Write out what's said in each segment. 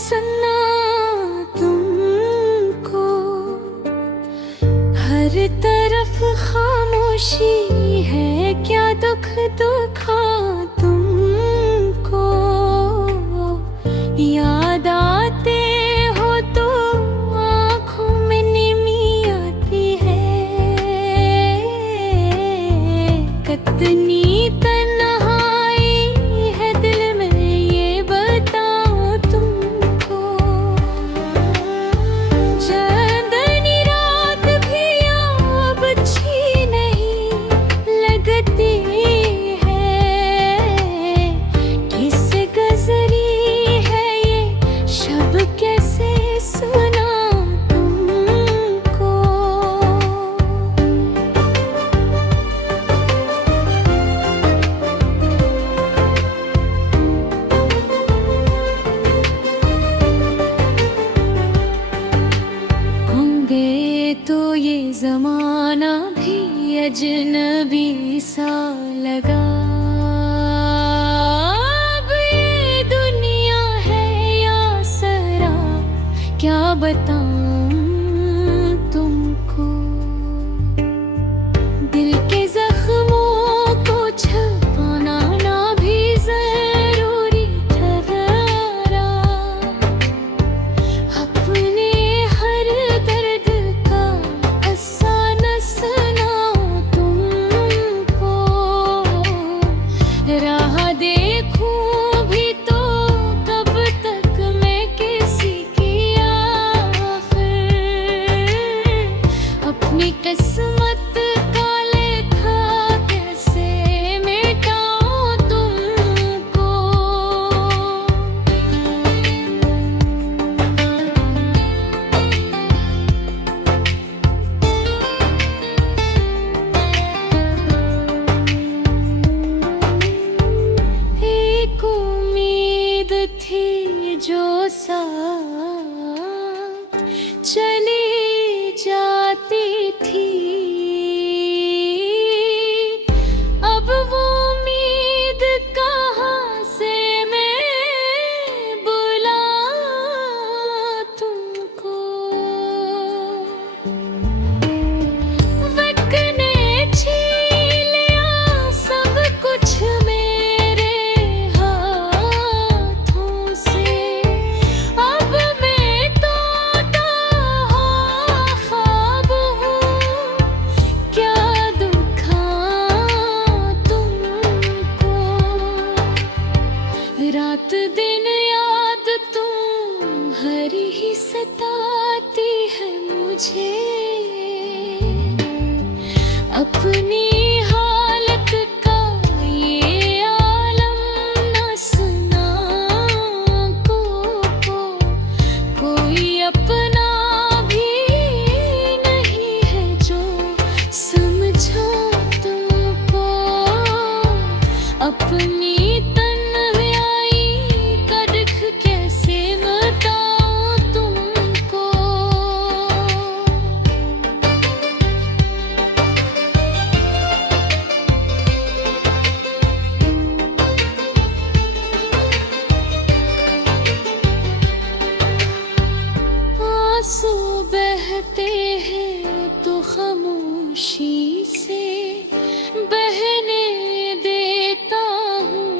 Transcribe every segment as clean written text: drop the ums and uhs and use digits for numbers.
सुना तुमको, हर तरफ खामोशी है, क्या दुख दुखा तुमको। याद आते हो तो आँखों में नीमी आती है, कितनी ज़माना भी अजनबी सा लगा। अब ये दुनिया है या सरा, क्या बताऊं तुमको। दिल के जख्मों को छुपाना ना भी जरूरी ठहरा, अपने हर दर्द का राह देखूं भी तो कब तक मैं किसी की आखिर, अपनी किस्मत का लेखा कैसे मिटाऊं तुमको। उम्मीद थी जो साथ चली जाती थी, अब वो उम्मीद कहाँ से मैं बुलाऊं तुमको। वक्त ने छीन लिया सब कुछ रात दिन याद तुम्हारी ही सताती है मुझे, अपनी हालत का ये आलम न सुना कोई अपना भी नहीं है जो समझो तुमको। अपनी आंसू बहते हैं तो खामोशी से बहने देता हूँ,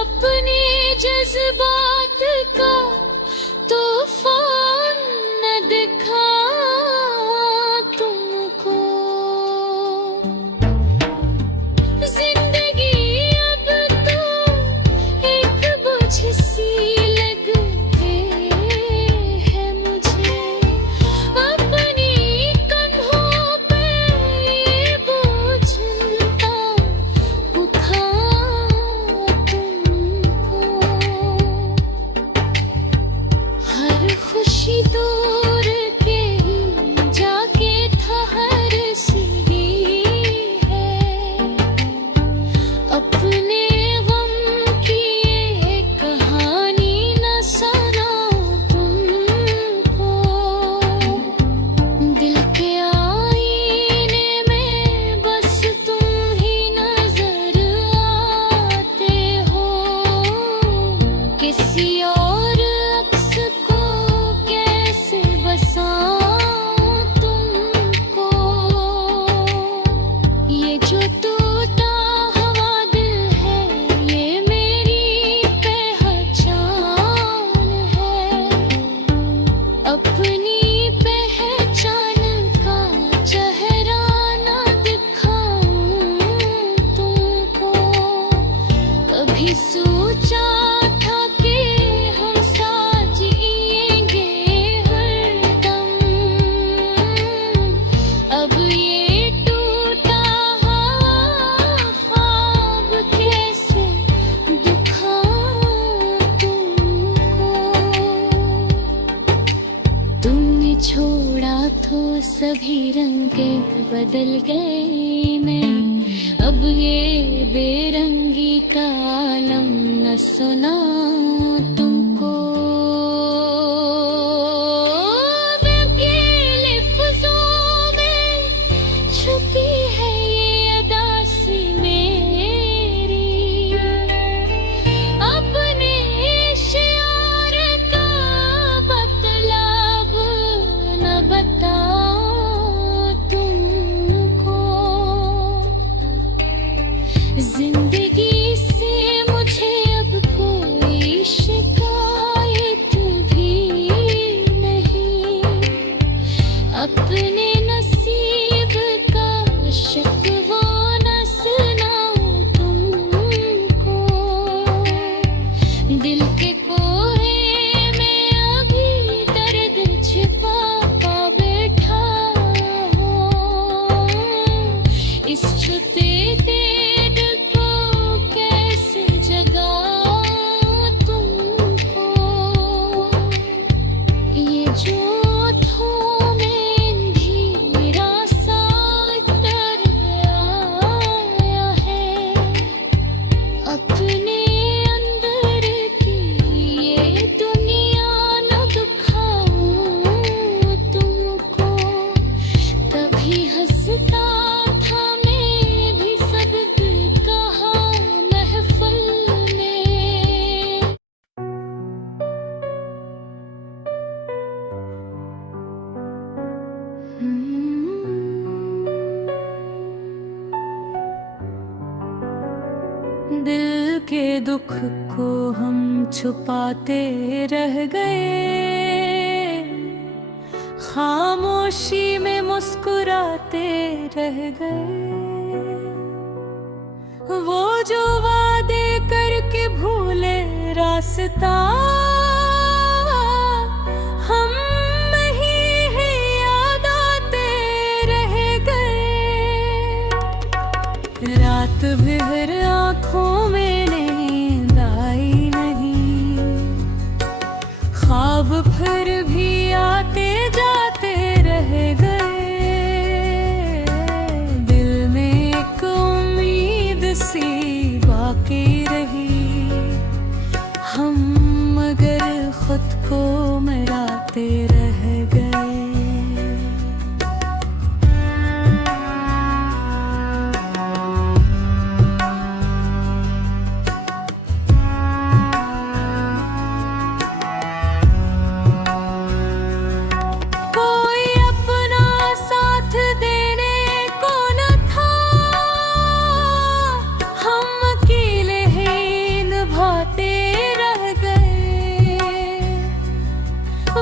अपने जज्बात का तूफान न दिखा तुमको। जिंदगी अब तो एक बोझ सी किसी और अक्स को कैसे बसाऊं तुमको। ये जो टूटा हुआ दिल है ये मेरी पहचान है। अपनी पहचान का चेहरा ना दिखाऊं तुमको। कभी सोचा था कि हम साथ जिएंगे हरदम। अब ये टूटा हुआ ख्वाब कैसे दिखाऊं तुमको। तुमने छोड़ा तो सभी रंगे बदल गए मैं। अब ये बेरंगी का आलम न सुना तुमको। ये लफ्ज़ों में छुपी है ये अदा सी मेरी। अपने इशार का मतलब न बताओ तुमको। जिंदगी से मुझे अब कोई शिकायत भी नहीं। अपने नसीब का शिकवा न सुनाऊं तुमको। दिल के कोहे में अभी दर्द छिपा पा बैठा हूँ। इस छुपे दर्द को कैसे जगाऊं तुमको। ये जो थोमे अंधेरा सा तर आया है। अपने अंदर की ये दुनिया न दिखाऊं तुमको। तभी हंसता था मैं भी सब कहा महफिल में। दिल के दुख को हम छुपाते रह गए। खामोशी में मुस्कुराते रह गए। वो जो वादे करके भूले रास्ता हम नहीं है याद आते रह गए। रात भर आँखों में नींद आई नहीं। ख्वाब फिर भी आते जाते रह गए। दिल में एक उम्मीद सी बाकी रही। हम मगर खुद को मराते रह गए। कोई अपना साथ देने को न था। हम अकेले ही निभाते रह गए।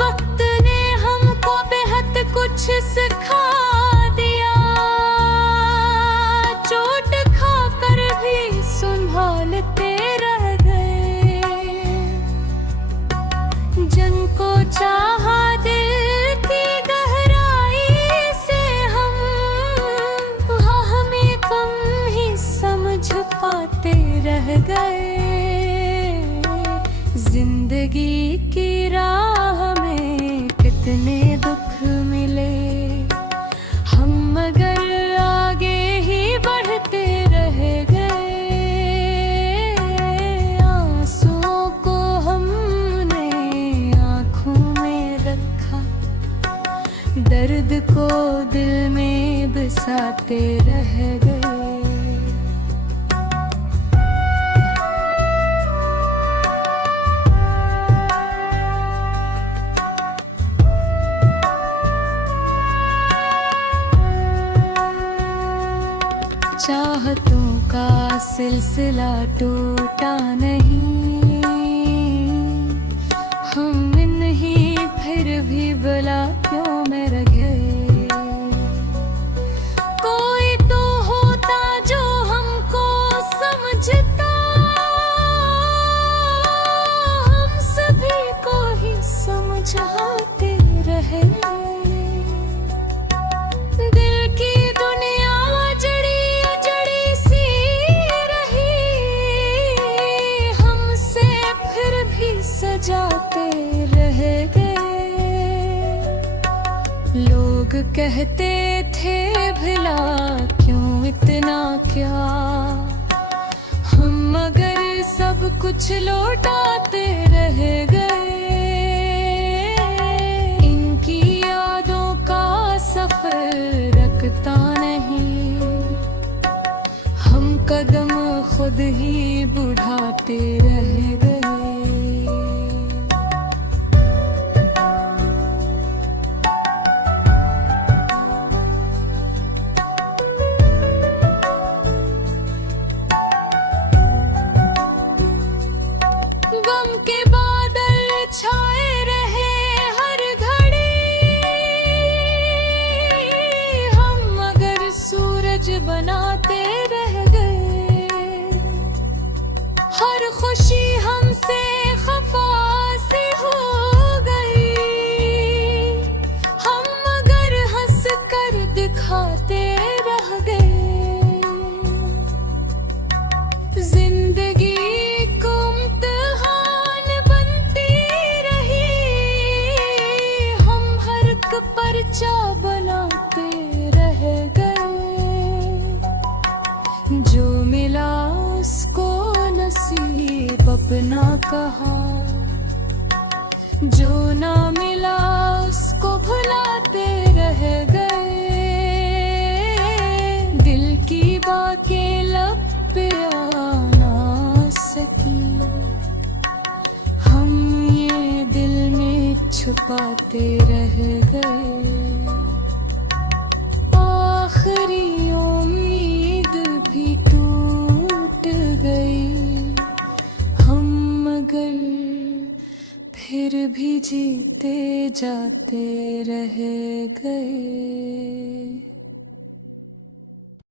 वक्त ने हमको बेहद कुछ सिखा दिया। चोट खाकर भी संभालते रह गए। जिनको चाहा दिल की गहराई से हम हमें कम ही समझ पाते रह गए। जिंदगी की राह में कितने दुख मिले। हम मगर आगे ही बढ़ते रह गए। आंसुओं को हमने आँखों में रखा। दर्द को दिल में बसाते रह गए। सिलसिला टूटा नहीं, हम नहीं फिर भी भला क्यों में रह गए। कोई तो होता जो हमको समझता, हम सभी को ही समझाते रहे। दिल की दुनिया जड़ी जड़ी सी रही, हमसे फिर भी सजाते रह गए। लोग कहते थे भला क्यों इतना क्या, हम मगर सब कुछ लौटाते रह गए। इनकी यादों का सफर रखता नहीं, हम कदम खुद ही बढ़ाते रह गए। गम के बादल छाए रहे हर घड़ी, हम मगर सूरज बनाते रह गए। हर खुशी हमसे खफा से हो गई, हम मगर हंस कर दिखाते रह गए। जिंदगी पर्चा बनाते रह गए। जो मिला उसको नसीब अपना कहा, जो ना मिला उसको भुलाते रह गए। दिल की बातें लब पे आ ना सकी, हम ये दिल में छुपाते रह गए। आखिरी उम्मीद भी टूट गई, हम मगर फिर भी जीते जाते रह गए।